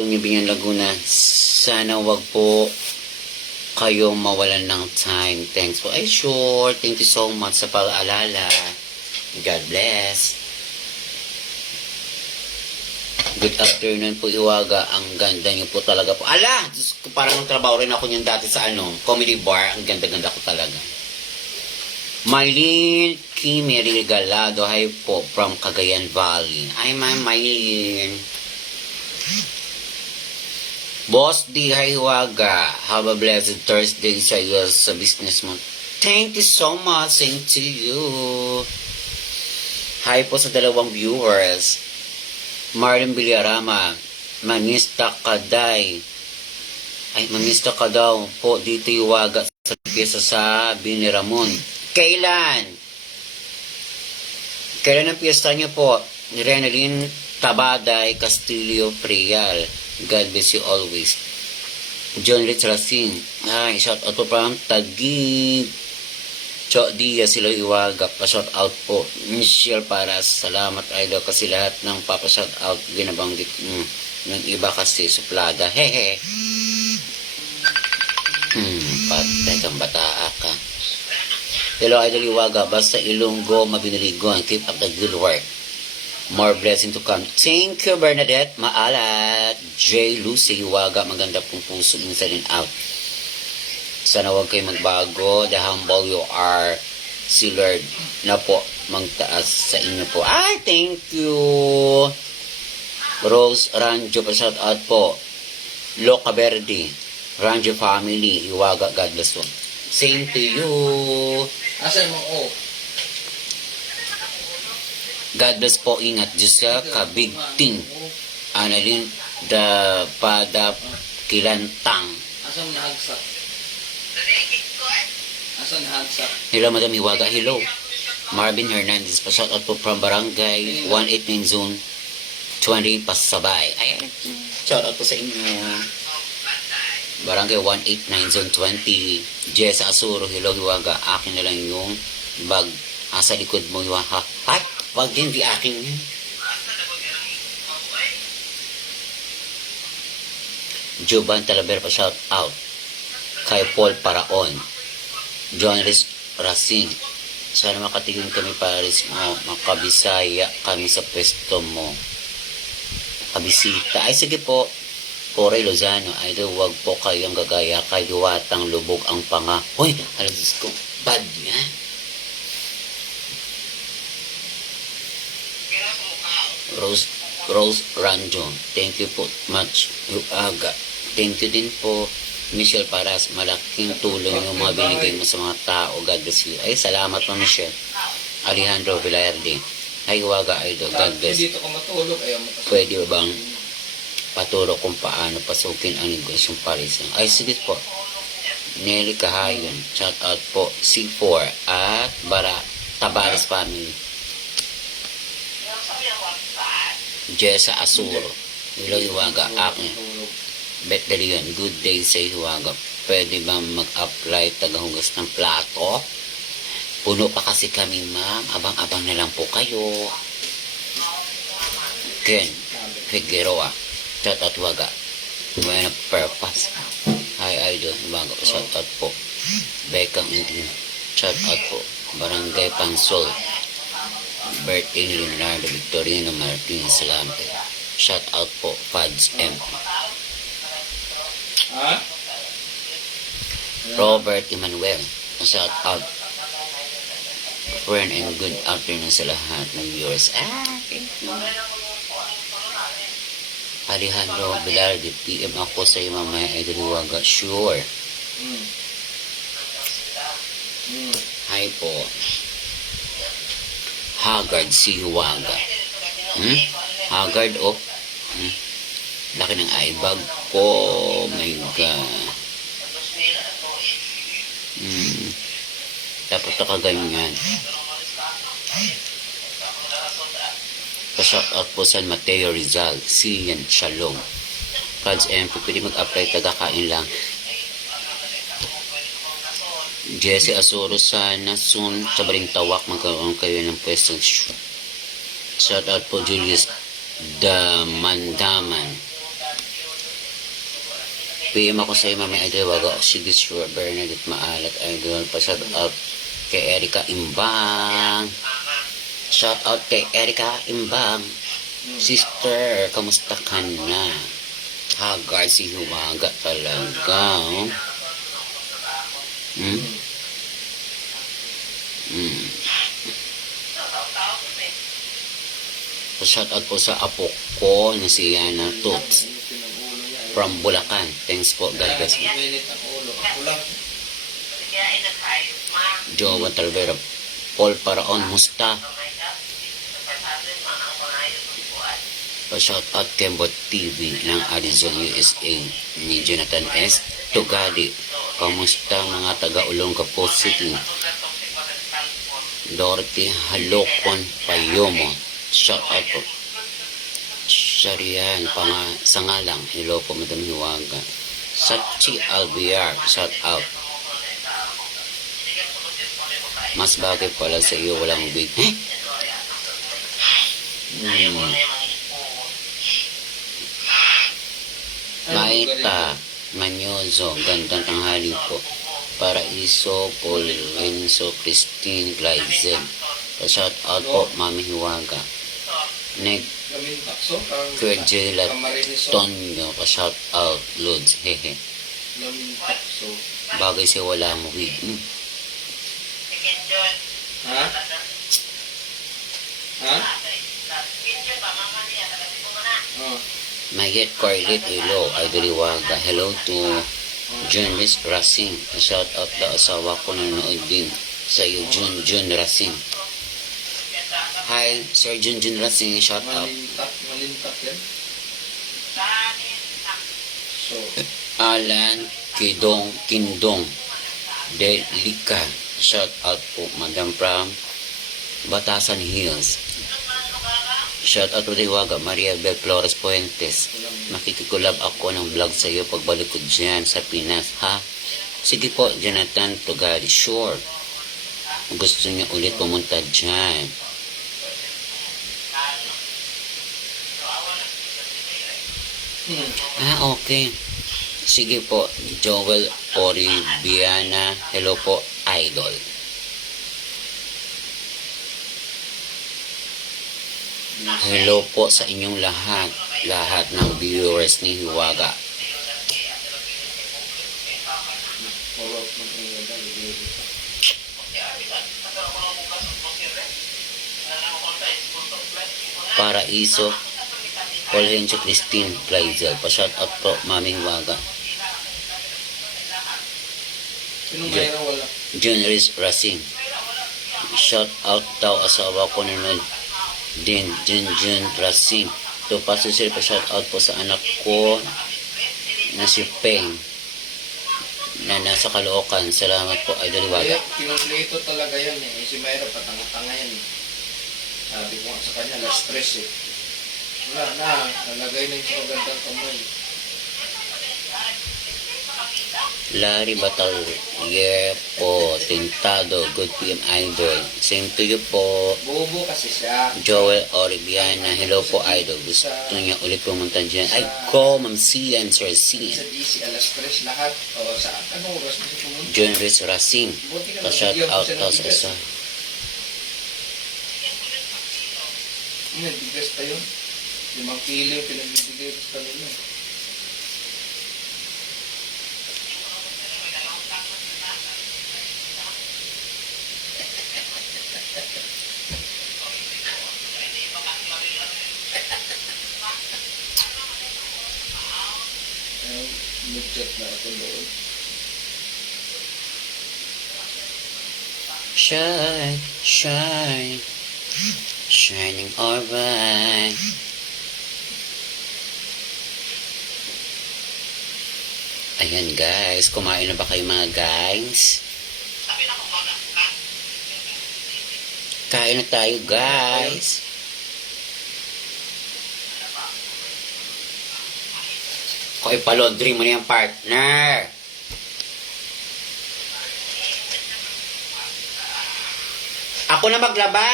Tunyo Binyan Laguna, sana wag po kayong mawalan ng time. Thanks po. Ay, sure. Thank you so much sa pag-alala. God bless. Good afternoon po, Iwaga. Ang ganda niyo po talaga po. Ala! Diyos ko, parang trabaho rin ako niyan dati sa ano, comedy bar. Ang ganda-ganda ko talaga. Mylene Kimi Regalado. Hi po from Cagayan Valley. Hi, ma'am Mylene. Boss D. Hiwaga, have a blessed Thursday sa iyo sa business mo. Thank you so much. Same to you. Hi po sa dalawang viewers. Marlon Villarama, Manista Kaday. Ay, Manista ka daw po dito iwaga sa pyesa sa Bini Ramon. Kailan? Kailan ang piyesta niyo po? Ni Renalyn Tabaday Castillo Prial. God bless you always. John Rich Racing. Ay, shout out po from Taguig. Cho Diaz sila iwaga. Pa-shout out po. Michelle Paras. Salamat idol kasi lahat ng papa-shout out binabanggit mm, ng iba kasi suplada. Hehe. Hmm, patay kang bataa ka. Hello, Idol Iwaga. Basta Ilonggo, mabiniligon. Keep up the good work. More blessing to come. Thank you, Bernadette. Maalat. J. Lucy Iwaga. Maganda pong puso inside and out. Sana huwag kayo magbago. The humble you are. Si Lord na po magtaas sa inyo po. Ay, thank you. Rose Ranjo, pa-shout out po. Loca Verde. Ranjo family. Iwaga. God bless po. Same to you. Asa mo oh. God bless po. Ingat. Diyos ka. Kabigting. Analin da pada kilantang. Asa mo nahagsak? Asa nahagsak? Hello, Madam Hiwaga. Hello. Marvin Hernandez. Pa-shout out po from Barangay 189 Zone 20 Pasabay. Ayan. Shout out po sa inyo. Barangay 189 Zone 20. Jessa Asuro. Hello, Hiwaga. Akin na lang yung bag. Asa likod mo, Hiwaga. Ay! Wag din, di akin yun. Jovan Talaber shout out kay Paul Paraon John Riz Racing sana makatigil kami pares mo makabisaya kami sa pwesto mo. Kabisita. Ay sige po. Pore Lozano idol wag po kayong gagaya kay diwatang lubog ang panga. Hoy alas ko bad niya Rose Rose Ranjo thank you po much aga thank you din po Michelle Paras malaking tulong yung mga binigay mo sa mga tao. God bless you. Ay salamat po Michelle. Alejandro Villarde ay waga idol. God bless. Pwede ba bang paturo kung paano pasukin ang negosyong Paris? Ay sige po. Nelly Kahayon shout out po. C4 at Bara Tabares family Jessa Asuro. Hello Hiwaga akin Matulog. Bet Dalion Good day sa Hiwaga Pwede ba mag-apply tagahugas ng plato? Puno pa kasi kami ma'am. Abang-abang na lang po kayo. Ken Figueroa. Shout out Hiwaga May na purpose. Hi Idol Hiwaga Shout out po. Bekang Intin Shout out po. Barangay Pansol birthday ni Leonardo Victorino Martinez Salamat. Shout out po, Fads M. Ha? Robert Emmanuel. Shout out. Friend and good afternoon sa lahat ng viewers. Ah, thank you. Alejandro Velarde, PM ako sa iyo mamaya ay daliwaga. Sure. Hmm. Hmm. Hi po. Haggard si Huwaga. Hmm? Haggard, oh. Hmm? Laki ng eye bag ko. My God. Hmm. Dapat nakaganyan. Pa-shout out po San Mateo Rizal. Sian Shalom. Cards MP, pwede mag-apply tagakain lang. Jesse Asoro sana soon sa Balintawak magkaroon kayo ng pwesto. Shout out po Julius Damandaman. PM ako sa iyo, Mami Idol. Wag ako sige sure. Bernadette Maalat Idol. Pa-shout out kay Erika Imbang. Shout out kay Erika Imbang. Sister, kamusta ka na? Haggard si Huwaga talaga. Oh. Hmm. Pa-shout out po sa apo ko na si Yana Toots from Bulacan. Thanks po, God bless. Lang. Jowa Talvera, Paul Paraon, Musta. Pa-shout out Kembot TV ng Arizona, USA ni Jonathan S. Tugadi. Kamusta mga taga-Olongapo City? Dorothy Halokon Payomo. Out po. Sharian, panga, sangalang. Po, Madam Hiwaga. Sachi Albiar, shout out. Mas bagay pala sa iyo walang big. Eh? Hmm. Maita, Manyozo, gandang tanghali po. Paraiso, Paul Renzo, Christine, Glyzen. Shout out po, Mami Hiwaga. Kujila Camarines. Tonyo, pa-shout out, Lods. Hehe. Bagay siya wala mo wig. Hmm. Ha? Ha? Oh. Mayet Corlit Ilo, Idoliwaga. Hello to Journalist Racing. Shout out na asawa ko nanonood din sa iyo, Jun Jun Racing. Hi, Sir Jun Jun Racing. Shout out. Malintak. Malintak yan. So, Alan Kidong Kindong Delika. Shout out po, Madam from Batasan Hills. Shout out to Liwaga, Maria Bel Flores Puentes. Makikikulab ako ng vlog sa iyo pagbalik ko dyan sa Pinas, ha? Sige po, Jonathan Tugari, sure. Gusto niya ulit pumunta dyan. Ah, okay. Sige po, Joel Oribiana. Hello po, idol. Hello po sa inyong lahat. Lahat ng viewers ni Hiwaga. Follow up Paraiso, Paulencio Christine Claizel. Pa-shout out po, Mami Hiwaga. Sino mayroon wala? Junris Racing. Shout out daw asawa ko nanonood din Jun Jun Racing. To pasusil pa shout out po sa anak ko na si Peng na nasa Caloocan. Salamat po, Idol Waga. kinumpleto talaga yan eh. Si Mayra patanga-tanga yan eh. Sabi ko sa kanya, last stress eh. Wala na, nalagay na yung sa magandang kamay. Larry Batal po, Tintado, Good PM Idol. Same to you po. Bobo kasi siya. Joel Oribiana, hello po idol. Gusto niya ulit pumunta dyan. Ay, go, Ma'am Sian, Sir Sa Sian. GC, alas stress lahat. O, sa anong oras siya pumunta? Junris Racing. Buti na Pa-shout out daw sa isa. Ano, bigas pa yun? Limang kilo yung pinagbibigay ko sa kanila. Ayun, nag-chat na ako doon. Shine, shine, shining alright. Ayan guys, kumain na ba kayo mga guys? Kain na tayo guys. Ko ipalondry mo na yung partner. Ako na maglaba.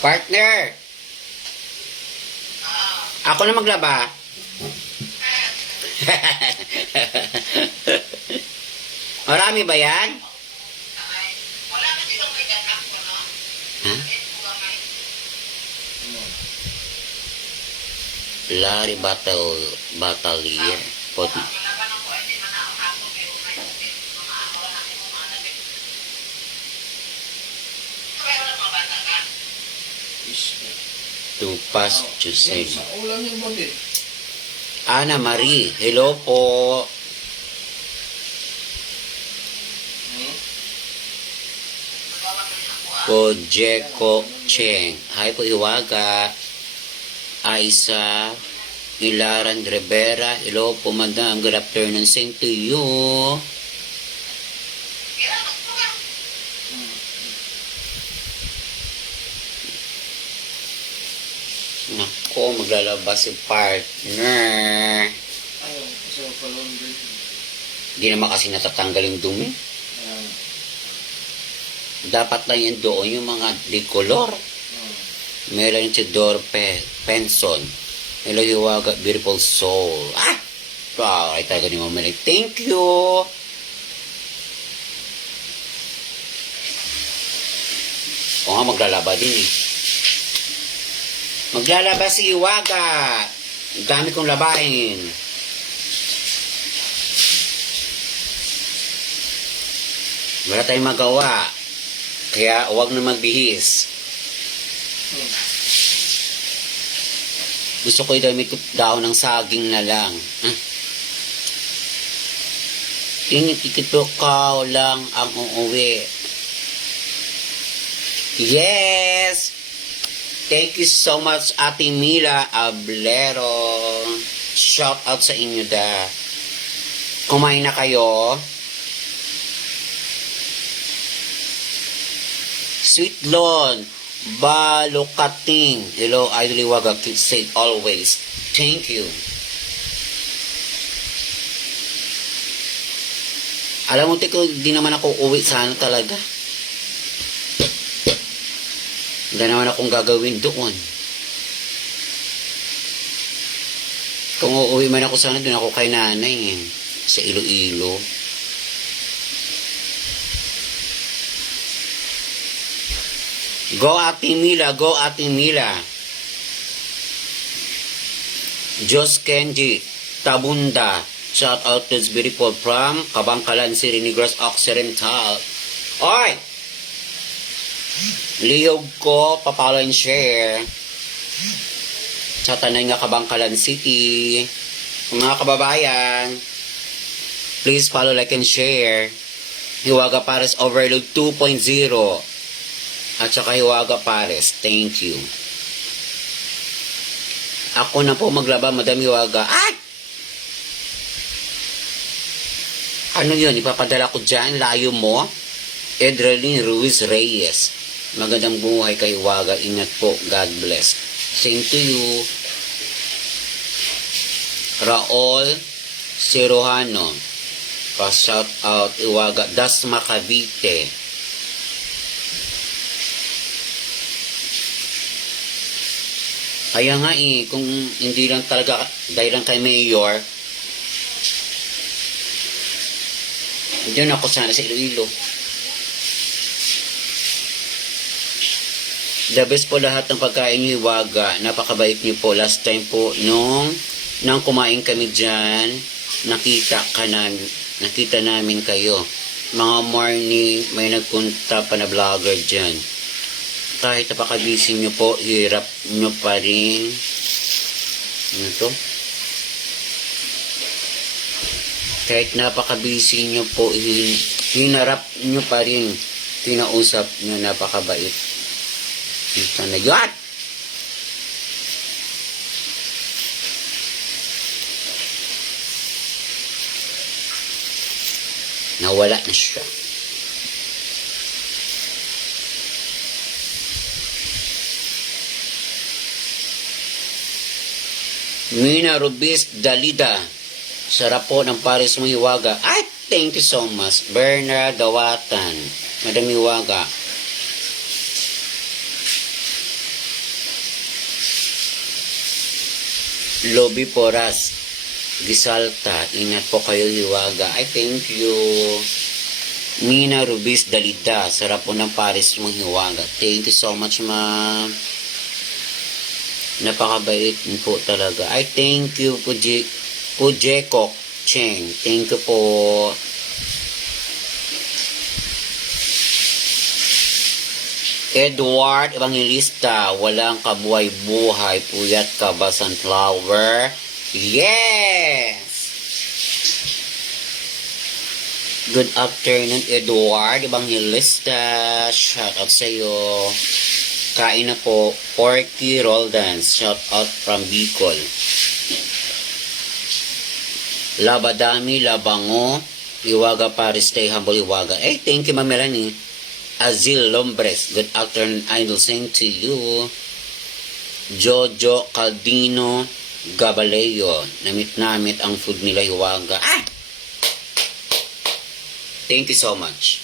Partner. Ako na maglaba. Marami ba yan? Ha? Larry Battle Battalier. Pot Is, to pass to Yan, save. sa ulam yung. Ana Marie, hello po. Po Jeko Cheng. Hi po Iwaga. Aisa. Ilaran Rivera. Hello po madam. Good afternoon. Same to you. Nako, maglalabas si partner. Ayaw, kasi palon din. Hindi naman kasi natatanggal yung dumi. Dapat lang yan doon yung mga decolor. Meron si Dorpe Penson. Hello, Hiwaga, beautiful soul. Ah! Wow, ay talaga ni Mama Malik. Thank you! O nga, maglalaba din eh. Maglalaba si Hiwaga. Ang dami kong labahin. Wala tayong magawa. Kaya huwag na magbihis. Hmm. Gusto ko damit daw ng saging na lang. Huh? Inikito ka lang ang uuwi. Yes! Thank you so much, Ate Mila Ablero. Shout out sa inyo da. Kumain na kayo? Sweet Lon, Balukating. Hello, Idol Iwaga, keep safe always. Thank you. Alam mo, tiko, di naman ako uwi sana talaga. Wala naman akong gagawin doon. Kung uuwi man ako sana, doon ako kay nanay eh. Sa Iloilo. Go Ate Mila, go Ate Mila. Jos Kenji, Tabunda. Shout out to beautiful from Kabangkalan City, Negros Occidental. Oy! Liyog ko, papalo and share. Sa tanay nga Kabangkalan City. Mga kababayan, please follow, like, and share. Hiwaga Pares Overload 2.0 at saka Hiwaga Pares. Thank you. Ako na po maglaba, Madam Hiwaga. Ay! Ano yun? Ipapadala ko dyan? Layo mo? Edralyn Ruiz Reyes. Magandang buhay kay Hiwaga. Ingat po. God bless. Same to you. Raol Sirohano. Pa-shout out Iwaga. Dasma Cavite. Kaya nga eh, kung hindi lang talaga dahil lang kay Mayor, Diyan ako sana sa Iloilo. The best po lahat ng pagkain niyo, Hiwaga. Napakabait niyo po. Last time po, nung nang kumain kami dyan, nakita ka namin, nakita namin kayo. Mga morning, may nagpunta pa na vlogger dyan. Kahit napakabisi niyo po, hirap niyo pa rin. Ano to? kahit napakabisi nyo po, hin- hinarap nyo pa rin, kinausap nyo, napakabait. Ito na yun! Nawala na siya. Mina Rubis Dalida. Sarap po ng pares mo hiwaga. Ay, thank you so much. Bernard Dawatan. Madam Hiwaga. Lobby Poras. Gisalta. Ingat po kayo, Hiwaga. I thank you. Mina Rubis Dalida. Sarap po ng Paris mong Hiwaga. Thank you so much, ma'am. Napakabait po talaga. I thank you po Jekok Cheng. Thank you po. Edward Evangelista, walang kabuhay-buhay, puyat ka ba sunflower? Yes! Good afternoon, Edward Evangelista. Shout out sa iyo. Kain na po. Porky Roldans. Shout out from Bicol. Labadami, Labango. Iwaga Paris, stay humble, Iwaga. Eh, thank you, Ma'am Melanie. Azil Lombres. Good afternoon, idol. Same to you. Jojo Caldino Gabaleo. Namit-namit ang food nila, Iwaga. Ah! Thank you so much.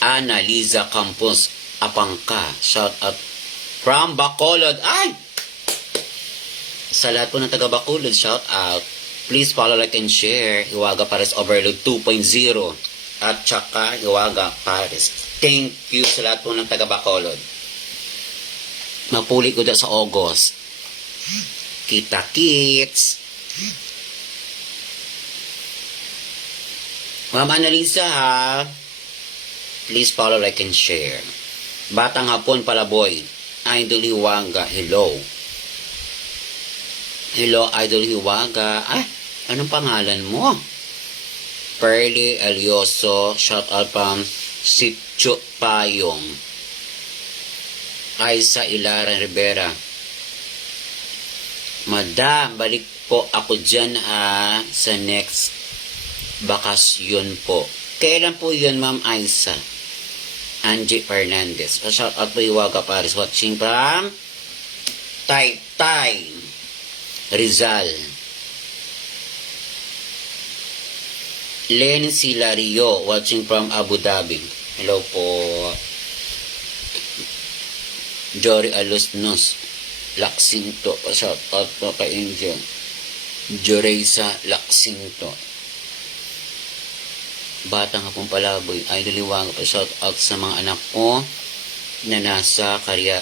Ana Liza Campos Apangka. Shout out from Bacolod. Ay! Sa lahat po ng taga Bacolod, shout out. Please follow, like, and share. Iwaga Paris Overload 2.0. At tsaka Iwaga Paris. Thank you sa lahat po ng taga Bacolod. Mapuli ko da sa August. Kita kits. Ma'am Annalisa ha. Please follow, like, and share. Batang hapon palaboy. Idol Hiwaga. Hello. Hello, Idol Hiwaga. Ah, anong pangalan mo? Pearly Elioso. Shout out from Sitio Payong. Aisa Ilaran Rivera. Madam, balik po ako dyan ha sa next bakasyon po. Kailan po yun, Ma'am Aisa? Angie Fernandez. O shout out po Iwaga Paris watching from Taytay Rizal. Len Silario watching from Abu Dhabi. Hello po. Jory Alusnos. Laksinto. Shout out po kay Angel. Joresa Laksinto. Batang hapong palaboy, ay liliwang pa shout out sa mga anak ko na nasa Karya,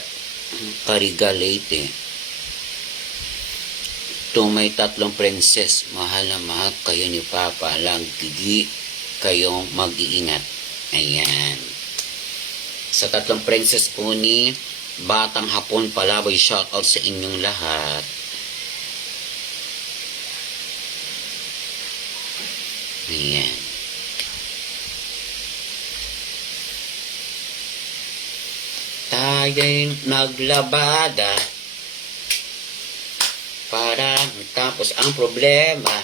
Kariga Leyte. Ito may tatlong princess, mahal na mahal kayo ni Papa, lagi kayong mag-iingat. Ayan. Sa tatlong princess po ni Batang Hapon Palaboy, shout out sa inyong lahat. Ayan. tayo'y naglabada para matapos ang problema.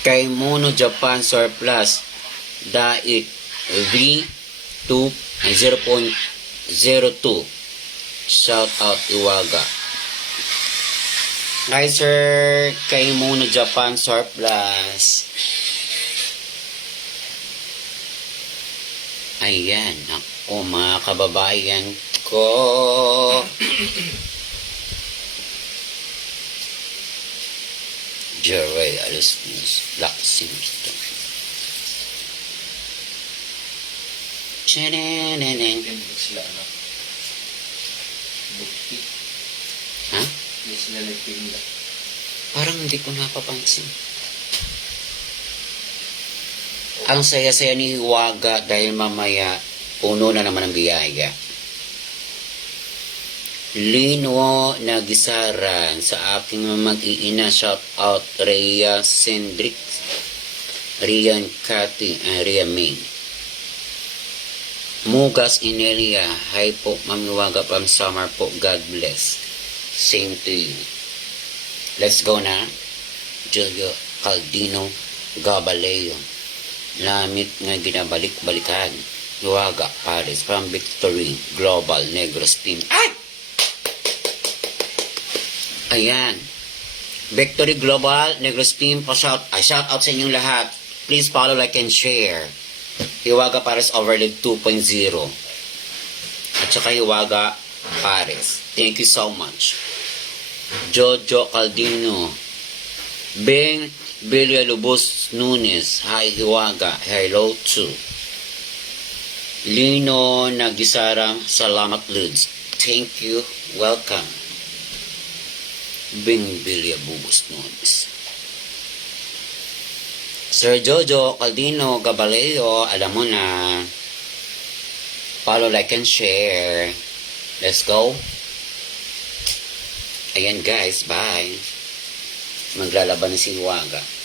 Kay Mono Japan Surplus Daik V2 0.02 Shout out Iwaga. Hi sir, kay Mono Japan Surplus. Ayan, ako mga kababayan ko. Jerry News, Black Simpson. Hindi sila. Ha? Hindi sila nagpinda. Parang hindi ko napapansin. Ang saya-saya ni Hiwaga dahil mamaya puno na naman ang biyaya. Lino Nagisaran sa aking mag-iina. Shout out Rhea Sendrix Rian Cathy uh, Rhea May Mugas Inelia Hi po Mamiwaga from Summer po. God bless. Same to you. Let's go na. Julio Caldino Gabaleo. Lamit nga ginabalik-balikan. Iwaga Paris from Victory Global Negros Team. Ay! Ayan. Victory Global, Negros Team, pa-shout, ay shout out sa inyong lahat. Please follow, like, and share. Hiwaga Paris Overload 2.0. At saka Hiwaga Pares. Thank you so much. Jojo Caldino. Beng Villalobos Nunes. Hi, Hiwaga. Hello too. Lino Nagisarang. Salamat, Ludes. Thank you. Welcome. Beng Villalobos Nunes. Sir Jojo Caldino Gabaleo, alam mo na. Follow, like, and share. Let's go. Ayan guys, bye. Maglalaban si Hiwaga.